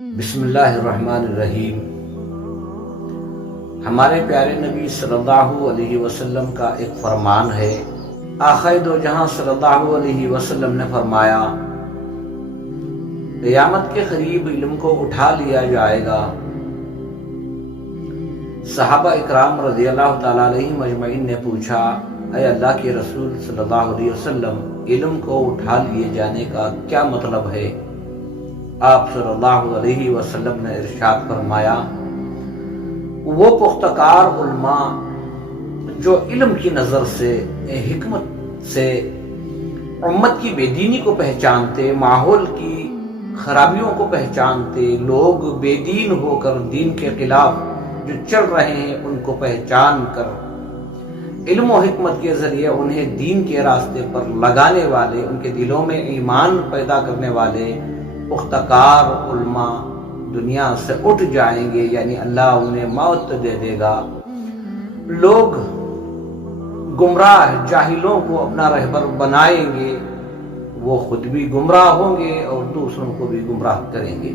بسم اللہ الرحمن الرحیم۔ ہمارے پیارے نبی صلی اللہ علیہ وسلم کا ایک فرمان ہے۔ آقائے دو جہاں صلی اللہ علیہ وسلم نے فرمایا، قیامت کے قریب علم کو اٹھا لیا جائے گا۔ صحابہ اکرام رضی اللہ تعالیٰ علیہ مجمعین نے پوچھا، اے اللہ کے رسول صلی اللہ علیہ وسلم، علم کو اٹھا لیے جانے کا کیا مطلب ہے؟ آپ صلی اللہ علیہ وسلم نے ارشاد فرمایا، وہ پختہ کار علماء جو علم کی نظر سے، حکمت سے امت کی بے دینی کو پہچانتے، ماحول کی خرابیوں کو پہچانتے، لوگ بے دین ہو کر دین کے خلاف جو چل رہے ہیں ان کو پہچان کر علم و حکمت کے ذریعے انہیں دین کے راستے پر لگانے والے، ان کے دلوں میں ایمان پیدا کرنے والے پختہ کار علماء دنیا سے اٹھ جائیں گے، یعنی اللہ انہیں موت دے دے گا۔ لوگ گمراہ جاہلوں کو اپنا رہبر بنائیں گے، وہ خود بھی گمراہ ہوں گے اور دوسروں کو بھی گمراہ کریں گے۔